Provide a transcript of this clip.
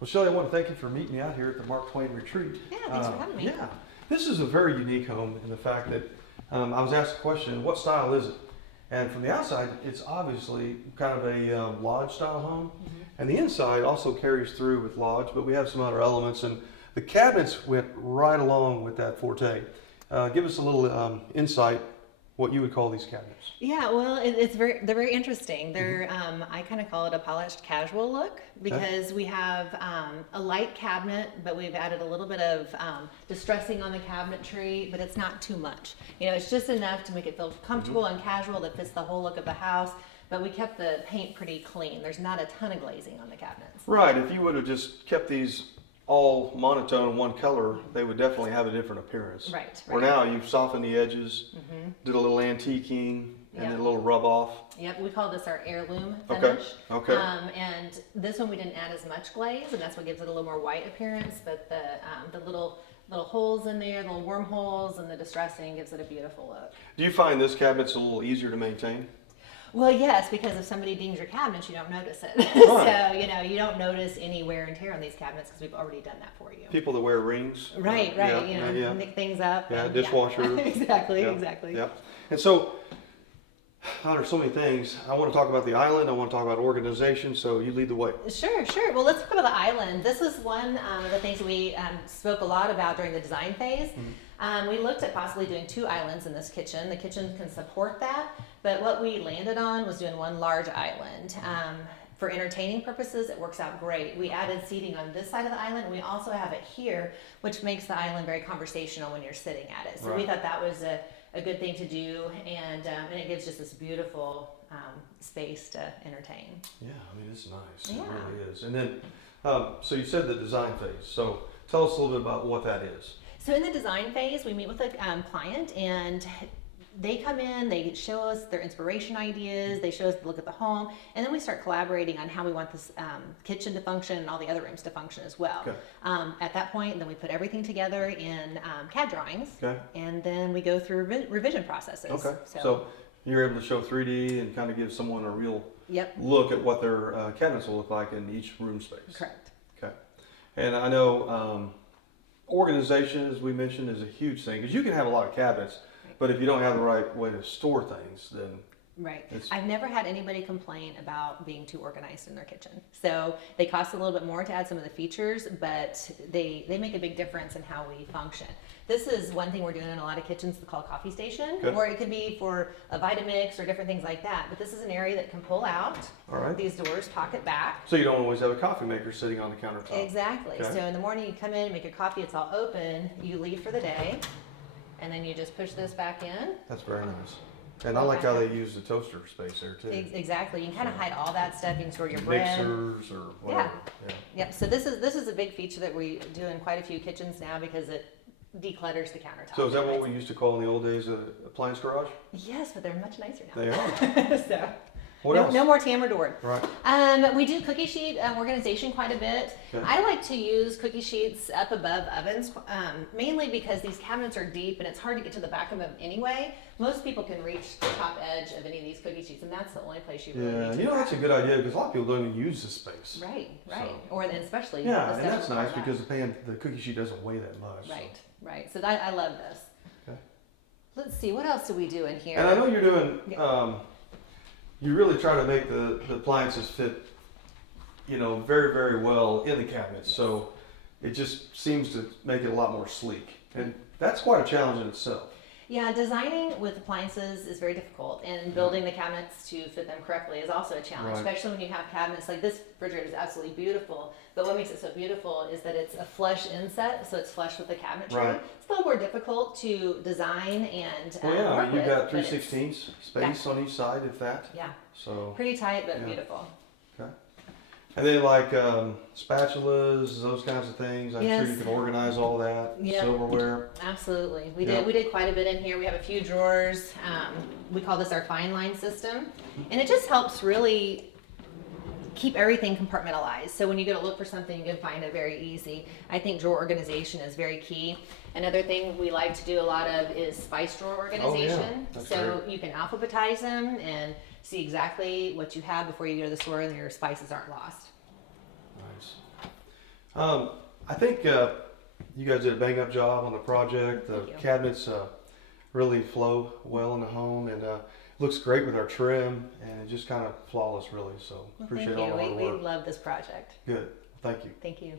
Well, Shelley, I want to thank you for meeting me out here at the Mark Twain Retreat. Yeah, thanks for having me. Yeah, this is a very unique home in the fact that I was asked a question, what style is it? And from the outside, it's obviously kind of a lodge style home. And the inside also carries through with lodge, but we have some other elements. And the cabinets went right along with that forte. Give us a little insight, what you would call these cabinets. Yeah, well, they're very interesting. They're I kind of call it a polished casual look because we have a light cabinet, but we've added a little bit of distressing on the cabinetry, but it's not too much. You know, it's just enough to make it feel comfortable and casual that fits the whole look of the house. But we kept the paint pretty clean. There's not a ton of glazing on the cabinets. Right. If you would have just kept these all monotone one color, they would definitely have a different appearance. Right. Where now you've softened the edges, did a little antiquing, and then a little rub off. Yep, we call this our heirloom finish. Okay. And this one we didn't add as much glaze, and that's what gives it a little more white appearance. But the little holes in there, the little wormholes, and the distressing gives it a beautiful look. Do you find this cabinet's a little easier to maintain? Well, yes, because if somebody dings your cabinets, you don't notice it. Right. So, you know, you don't notice any wear and tear on these cabinets because we've already done that for you. People that wear rings. Right. Nick things up. Yeah, and, dishwasher. exactly. Yeah. And so, there's so many things. I want to talk about the island. I want to talk about organization. So you lead the way. Sure. Well, let's talk about the island. This is one of the things we spoke a lot about during the design phase. We looked at possibly doing 2 islands in this kitchen. The kitchen can support that, but what we landed on was doing one large island. For entertaining purposes, it works out great. We added seating on this side of the island, and we also have it here, which makes the island very conversational when you're sitting at it. So we thought that was a good thing to do, and it gives just this beautiful space to entertain. Yeah, I mean, it's nice. Yeah. It really is. And then, so you said the design phase. So tell us a little bit about what that is. So in the design phase, we meet with the client, and they come in, they show us their inspiration ideas, they show us the look at the home, and then we start collaborating on how we want this kitchen to function and all the other rooms to function as well. Okay. At that point, then we put everything together in CAD drawings, Okay. and then we go through revision processes. Okay. So you're able to show 3D and kind of give someone a real look at what their cabinets will look like in each room space. Correct. Okay. And I know organization, as we mentioned, is a huge thing because you can have a lot of cabinets, but if you don't have the right way to store things, then I've never had anybody complain about being too organized in their kitchen. So they cost a little bit more to add some of the features, but they make a big difference in how we function. This is one thing we're doing in a lot of kitchens called coffee station, or it could be for a Vitamix or different things like that. But this is an area that can pull out. All right. These doors pocket back. So you don't always have a coffee maker sitting on the countertop. Exactly. Okay. So in the morning you come in, make your coffee, it's all open, you leave for the day, and then you just push this back in. That's very nice. And I like how they use the toaster space there too. Exactly. You can kind of hide all that stuff. You can store your bread. Mixers or whatever. Yeah. Yep. So this is a big feature that we do in quite a few kitchens now because it declutters the countertop. So is that what we used to call in the old days an appliance garage? Yes, but they're much nicer now. They are. So What else? no more tamper door. Right. We do cookie sheet organization quite a bit. Okay. I like to use cookie sheets up above ovens, mainly because these cabinets are deep and it's hard to get to the back of them anyway. Most people can reach the top edge of any of these cookie sheets, and that's the only place you really need to. You know, that's a good idea because a lot of people don't even use the space. Right. So. Or especially Yeah, the and stuff that's before nice that. because the cookie sheet doesn't weigh that much. Right. So I love this. Okay. Let's see, what else do we do in here? And I know you're doing. You really try to make the appliances fit, very, very well in the cabinets. So it just seems to make it a lot more sleek. And that's quite a challenge in itself. Yeah, designing with appliances is very difficult, and building the cabinets to fit them correctly is also a challenge, especially when you have cabinets like this. Refrigerator is absolutely beautiful, but what makes it so beautiful is that it's a flush inset, so it's flush with the cabinetry. Right. It's a little more difficult to design and Well, work you've got with, 3/16 space on each side, if that. Yeah. So Pretty tight, but beautiful. Okay. And then like spatulas, those kinds of things. I'm sure you can organize all that. Yep. Silverware. Absolutely. We did quite a bit in here. We have a few drawers. We call this our fine line system. And it just helps really keep everything compartmentalized. So when you go to look for something, you can find it very easy. I think drawer organization is very key. Another thing we like to do a lot of is spice drawer organization. That's so great. you can alphabetize them and see exactly what you have before you go to the store and your spices aren't lost. Nice. I think you guys did a bang up job on the project. The Thank you. cabinets really flow well in the home, and looks great with our trim, and it just kind of flawless, really. So Well, appreciate thank all you. the hard We work. love this project. Good. Thank you. Thank you.